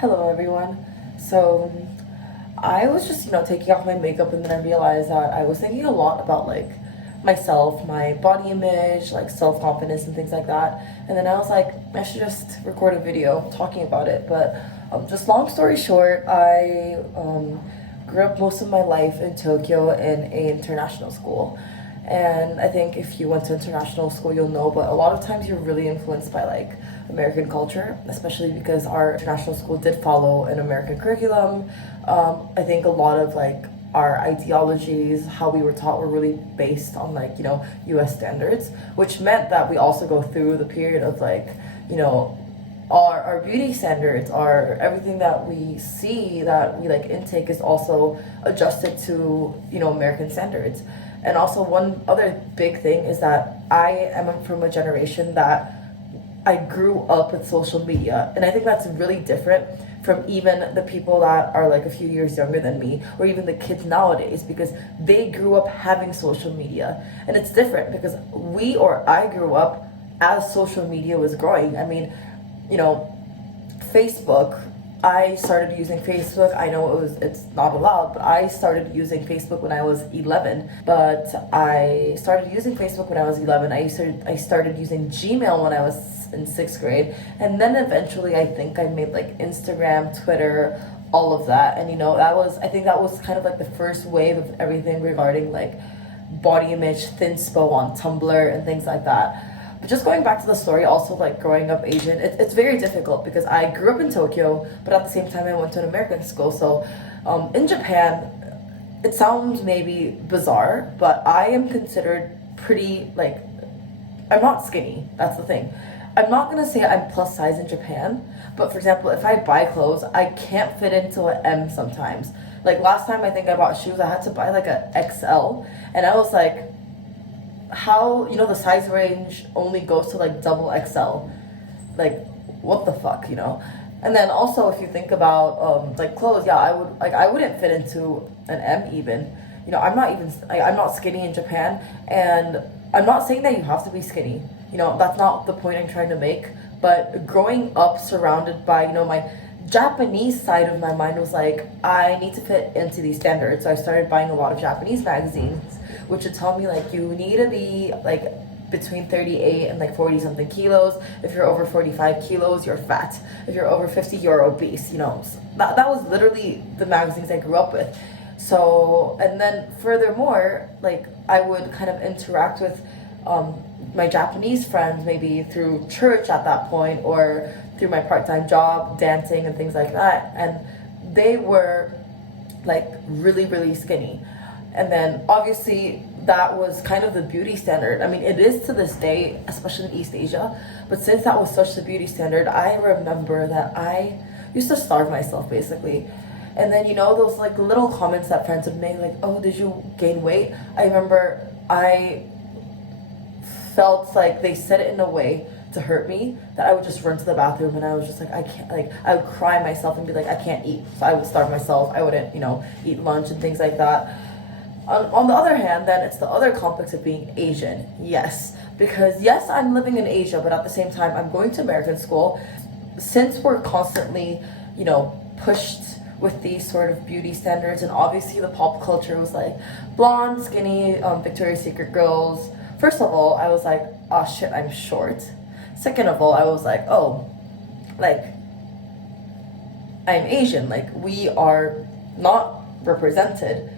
Hello everyone. So I was just, taking off my makeup and then I realized that I was thinking a lot about like myself, my body image, like self-confidence and things like that. And then I was like, I should just record a video talking about it. But just long story short, I grew up most of my life in Tokyo in a international school. And I think if you went to international school, you'll know, but a lot of times you're really influenced by like American culture, especially because our international school did follow an American curriculum. I think a lot of like our ideologies, how we were taught, were really based on like, US standards, which meant that we also go through the period of like, you know, our beauty standards, our everything that we see that we like intake is also adjusted to American standards. And also one other big thing is that I am from a generation that I grew up with social media, and I think that's really different from even the people that are like a few years younger than me, or even the kids nowadays, because they grew up having social media. And it's different because I grew up as social media was growing. I mean, you know, Facebook, I started using Facebook. I know it's not allowed, but I started using Facebook when I was 11. But I started using Facebook when I was 11. I started using Gmail when I was in 6th grade. And then eventually I think I made like Instagram, Twitter, all of that. And I think that was kind of like the first wave of everything regarding like body image, thinspo on Tumblr and things like that. But just going back to the story, also like growing up Asian, it's very difficult because I grew up in Tokyo, but at the same time I went to an American school. So in Japan, it sounds maybe bizarre, but I am considered pretty like, I'm not skinny. That's the thing. I'm not gonna say I'm plus size in Japan, but for example, if I buy clothes, I can't fit into an M sometimes. Like last time I think I bought shoes, I had to buy like a XL, and I was like, how the size range only goes to like double XL, like what the fuck. And then also if you think about like clothes, yeah, I wouldn't fit into an M even. I'm not skinny in Japan, and I'm not saying that you have to be skinny. That's not the point I'm trying to make. But growing up surrounded by my Japanese side of my mind was like, I need to fit into these standards. So I started buying a lot of Japanese magazines, which would tell me like you need to be like between 38 and like 40 something kilos. If you're over 45 kilos, you're fat. If you're over 50, you're obese. That was literally the magazines I grew up with. So, and then furthermore, like I would kind of interact with my Japanese friends maybe through church at that point, or through my part-time job, dancing and things like that. And they were like really, really skinny. And then obviously that was kind of the beauty standard. I mean, it is to this day, especially in East Asia. But since that was such the beauty standard, I remember that I used to starve myself basically. And then, those like little comments that friends would make, like, oh, did you gain weight? I remember I felt like they said it in a way to hurt me that I would just run to the bathroom, and I was just like, I can't, like, I would cry myself and be like, I can't eat. So I would starve myself. I wouldn't, eat lunch and things like that. On the other hand, then it's the other complex of being Asian. Yes, because yes, I'm living in Asia, but at the same time, I'm going to American school. Since we're constantly, pushed with these sort of beauty standards, and obviously the pop culture was like blonde, skinny, Victoria's Secret girls. First of all, I was like, oh shit, I'm short. Second of all, I was like, oh, like, I'm Asian. Like, we are not represented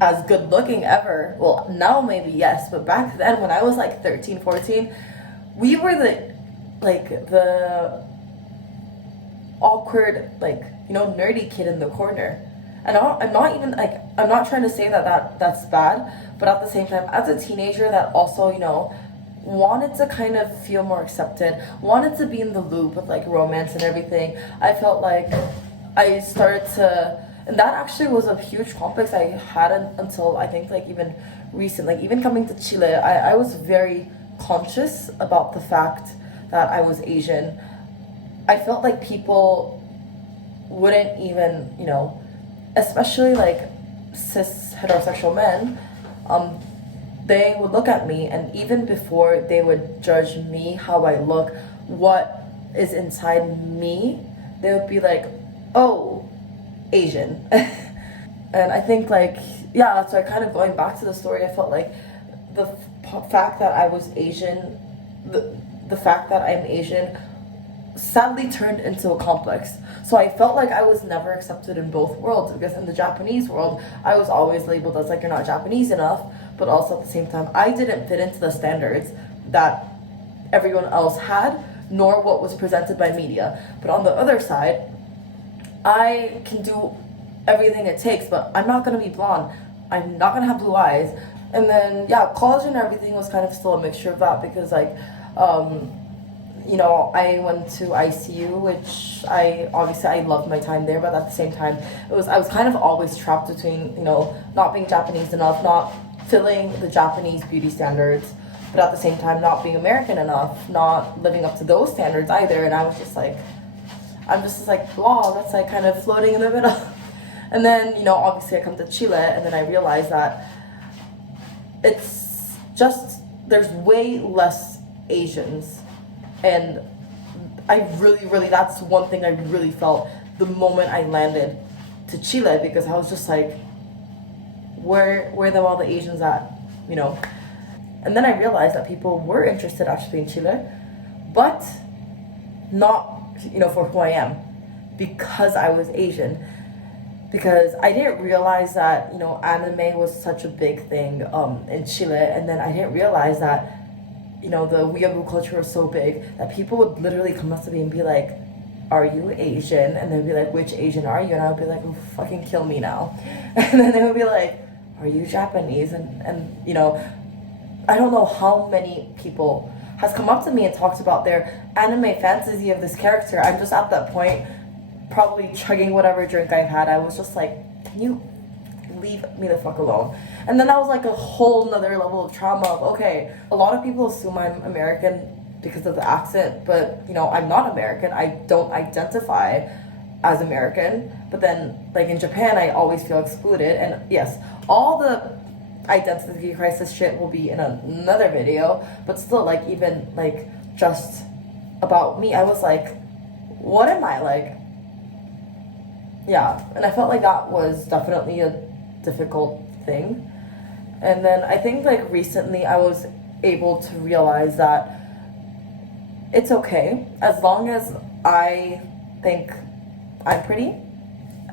as good looking ever. Well, now maybe yes, but back then when I was like 13, 14, we were the awkward, like, nerdy kid in the corner. And I'm not even like, I'm not trying to say that's bad, but at the same time, as a teenager that also, wanted to kind of feel more accepted, wanted to be in the loop with like romance and everything, I felt like I started to, and that actually was a huge complex I had until I think like even recent, like even coming to Chile, I was very conscious about the fact that I was Asian. I felt like people wouldn't even, especially like cis heterosexual men, they would look at me, and even before they would judge me, how I look, what is inside me, they would be like, oh, Asian. And I think like, yeah, that's why kind of going back to the story, I felt like the fact that I was Asian, the fact that I'm Asian sadly turned into a complex. So I felt like I was never accepted in both worlds, because in the Japanese world, I was always labeled as like, you're not Japanese enough, but also at the same time, I didn't fit into the standards that everyone else had, nor what was presented by media. But on the other side, I can do everything it takes, but I'm not gonna be blonde. I'm not gonna have blue eyes. And then, yeah, college and everything was kind of still a mixture of that, because like, you know, I went to ICU, which I loved my time there, but at the same time, I was kind of always trapped between, you know, not being Japanese enough, not filling the Japanese beauty standards, but at the same time not being American enough, not living up to those standards either. And I was just like, I'm just like, wow, that's like kind of floating in the middle. And then, you know, obviously I come to Chile, and then I realized that it's just, there's way less Asians. And I really, that's one thing I really felt the moment I landed to Chile, because I was just like, where are all the Asians at, you know? And then I realized that people were interested actually in Chile, but not, you know, for who I am, because I was Asian. Because I didn't realize that, you know, anime was such a big thing in Chile, and then I didn't realize that, you know, the weeaboo culture was so big that people would literally come up to me and be like, are you Asian? And they'd be like, which Asian are you? And I would be like, oh, fucking kill me now. And then they would be like, are you Japanese? And you know, I don't know how many people has come up to me and talked about their anime fantasy of this character. I'm just at that point, probably chugging whatever drink I've had. I was just like, can you leave me the fuck alone? And then that was like a whole nother level of trauma of, okay, a lot of people assume I'm American because of the accent, but you know, I'm not American. I don't identify as American. But then like in Japan, I always feel excluded. And yes, all the identity crisis shit will be in another video, but still, like, even like just about me, I was like, what am I like? Yeah, and I felt like that was definitely a difficult thing. And then I think like recently I was able to realize that it's okay as long as I think I'm pretty,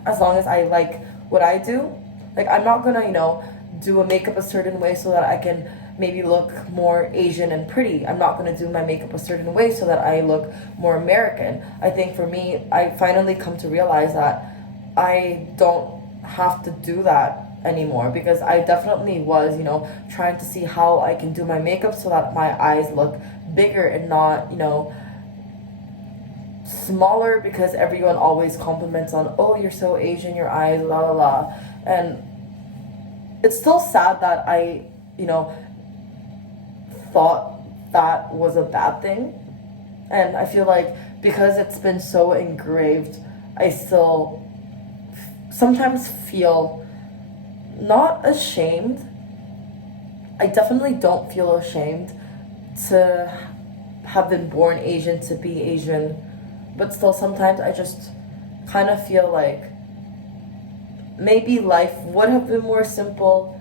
as long as I like what I do. Like, I'm not gonna, you know, do a makeup a certain way so that I can maybe look more Asian and pretty. I'm not gonna do my makeup a certain way so that I look more American. I think for me, I finally come to realize that I don't have to do that anymore, because I definitely was, you know, trying to see how I can do my makeup so that my eyes look bigger and not, you know, smaller, because everyone always compliments on, oh, you're so Asian, your eyes, la la la. And it's still sad that I, you know, thought that was a bad thing. And I feel like because it's been so engraved, I still sometimes feel not ashamed. I definitely don't feel ashamed to have been born Asian, to be Asian, but still sometimes I just kind of feel like maybe life would have been more simple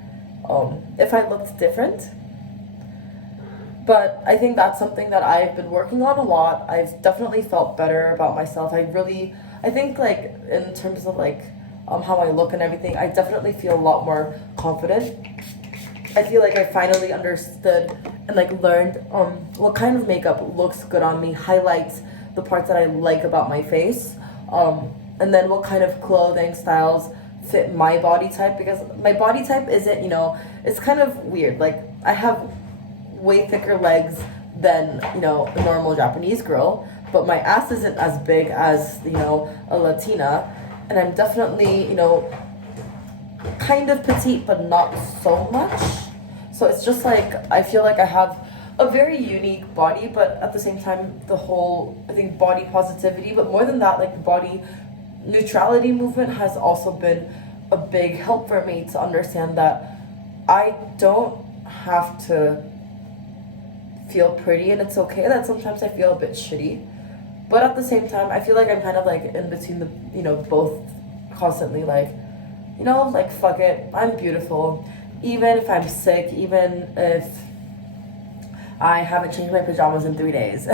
if I looked different. But I think that's something that I've been working on a lot. I've definitely felt better about myself. I think like in terms of like how I look and everything, I definitely feel a lot more confident. I feel like I finally understood and like learned what kind of makeup looks good on me, highlights the parts that I like about my face, and then what kind of clothing styles fit my body type, because my body type isn't, you know, it's kind of weird. Like, I have way thicker legs than, you know, a normal Japanese girl, but my ass isn't as big as, you know, a Latina, and I'm definitely, you know, kind of petite, but not so much. So it's just like, I feel like I have a very unique body, but at the same time, the whole, I think, body positivity, but more than that, like, the body neutrality movement has also been a big help for me to understand that I don't have to feel pretty, and it's okay that sometimes I feel a bit shitty. But at the same time, I feel like I'm kind of like in between the, both, constantly like, like fuck it, I'm beautiful. Even if I'm sick, even if I haven't changed my pajamas in 3 days,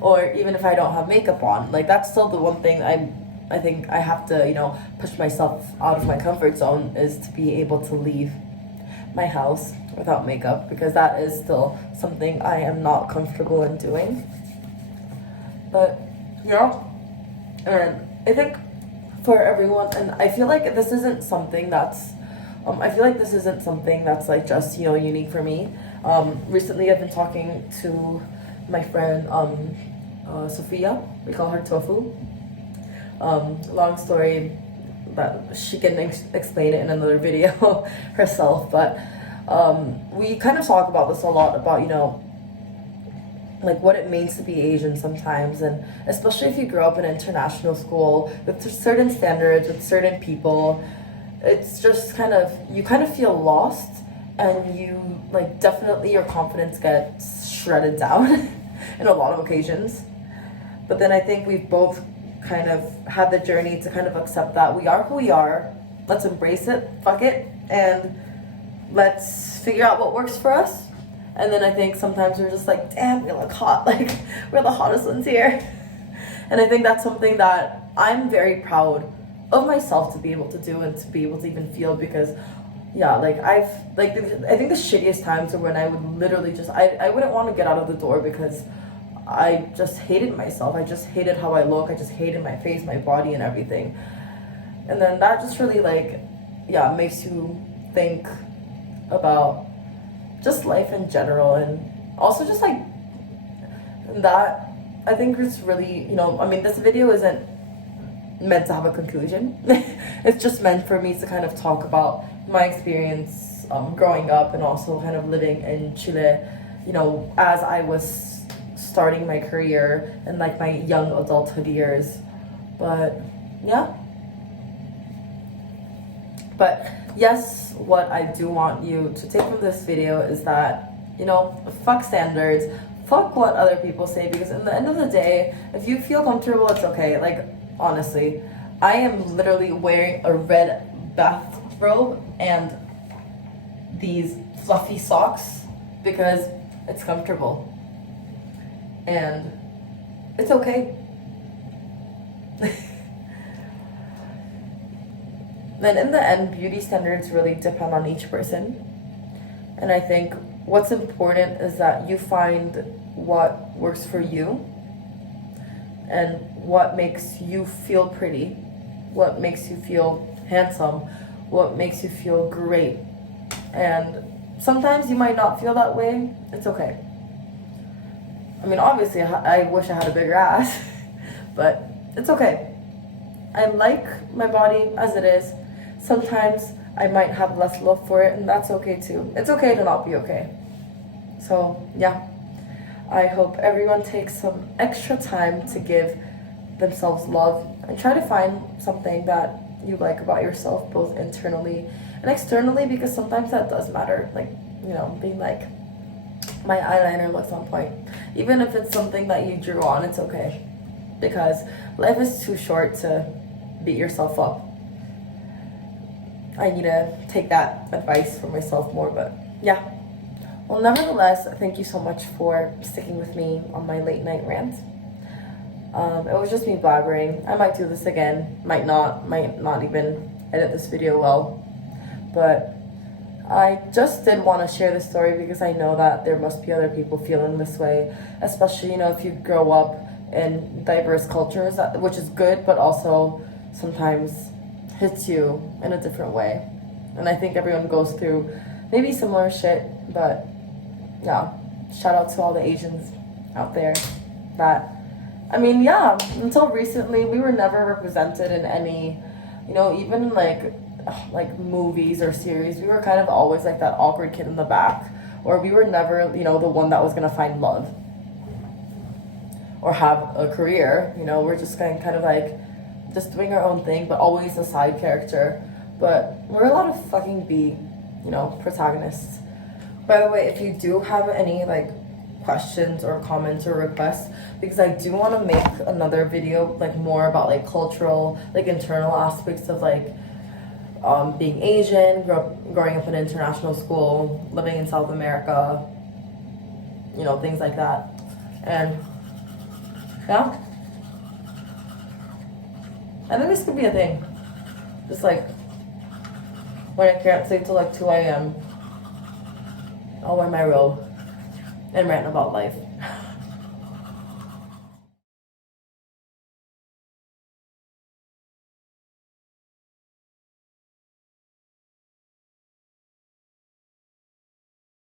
or even if I don't have makeup on, like that's still the one thing I think I have to, push myself out of my comfort zone, is to be able to leave my house without makeup, because that is still something I am not comfortable in doing. But and I think for everyone, and I feel like this isn't something that's like just unique for me. Recently I've been talking to my friend Sophia, we call her Tofu. Long story that she can explain it in another video herself, but we kind of talk about this a lot, about like what it means to be Asian sometimes, and especially if you grow up in international school with certain standards, with certain people, it's just you kind of feel lost, and you like definitely your confidence gets shredded down in a lot of occasions. But then I think we've both kind of had the journey to kind of accept that we are who we are. Let's embrace it, fuck it, and let's figure out what works for us. And then I think sometimes we're just like, damn, we look hot, like we're the hottest ones here. And I think that's something that I'm very proud of myself to be able to do, and to be able to even feel, because like I think the shittiest times are when I would literally just, I wouldn't want to get out of the door, because I just hated myself. I just hated how I look. I just hated my face, my body, and everything. And then that just really makes you think about just life in general, and also just like that. I think it's really, this video isn't meant to have a conclusion. It's just meant for me to kind of talk about my experience growing up, and also kind of living in Chile, as I was starting my career in like my young adulthood years. But yes, what I do want you to take from this video is that, fuck standards, fuck what other people say, because at the end of the day, if you feel comfortable, it's okay. Like, honestly, I am literally wearing a red bathrobe and these fluffy socks because it's comfortable. And it's okay. Then in the end, beauty standards really depend on each person. And I think what's important is that you find what works for you, and what makes you feel pretty, what makes you feel handsome, what makes you feel great. And sometimes you might not feel that way. It's okay. I mean, obviously, I wish I had a bigger ass, but it's okay. I like my body as it is. Sometimes I might have less love for it, and that's okay too. It's okay to not be okay. So, I hope everyone takes some extra time to give themselves love, and try to find something that you like about yourself, both internally and externally, because sometimes that does matter. Like, being like, my eyeliner looks on point. Even if it's something that you drew on, it's okay. Because life is too short to beat yourself up. I need to take that advice for myself more, but well, nevertheless, thank you so much for sticking with me on my late night rant. It was just me blabbering. I might do this again, might not even edit this video well, but I just did want to share this story because I know that there must be other people feeling this way, especially, if you grow up in diverse cultures, which is good, but also sometimes hits you in a different way. And I think everyone goes through maybe similar shit, but shout out to all the Asians out there that, until recently, we were never represented in any, even like movies or series. We were kind of always like that awkward kid in the back, or we were never, the one that was gonna find love or have a career. We're just kind of like just doing our own thing, but always a side character. But we're a lot of fucking protagonists. By the way, if you do have any questions or comments or requests, because I do want to make another video like more about like cultural, like internal aspects of like being Asian, growing up in an international school, living in South America, you know, things like that. And yeah, I think this could be a thing. Just like when I can't sleep till like 2 a.m., I'll wear my robe and rant about life.